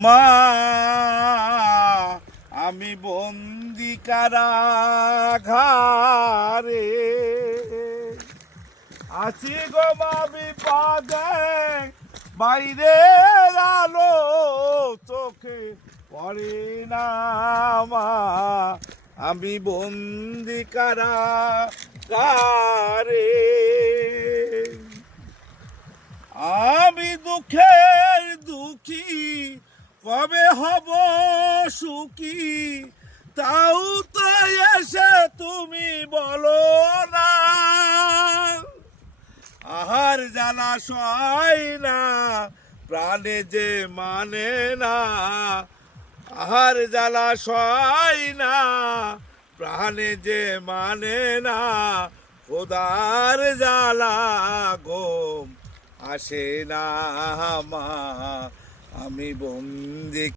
মা আমি বন্দি কারাগারে আছি গো মা বিপদে, বাইরের আলো চোখে পড়ে না মা, আমি বন্দি কারাগারে। আমি দুঃখের দুঃখী, কবে হব সুখী, তাও তো এসে তুমি বলো না। আহার জ্বালা সয় না, প্রাণে যে মানে না, আহার জ্বালা সয় না, প্রাণে যে মানে না, খোদার জ্বালা ঘুম আসে না মা, আমি বন্দি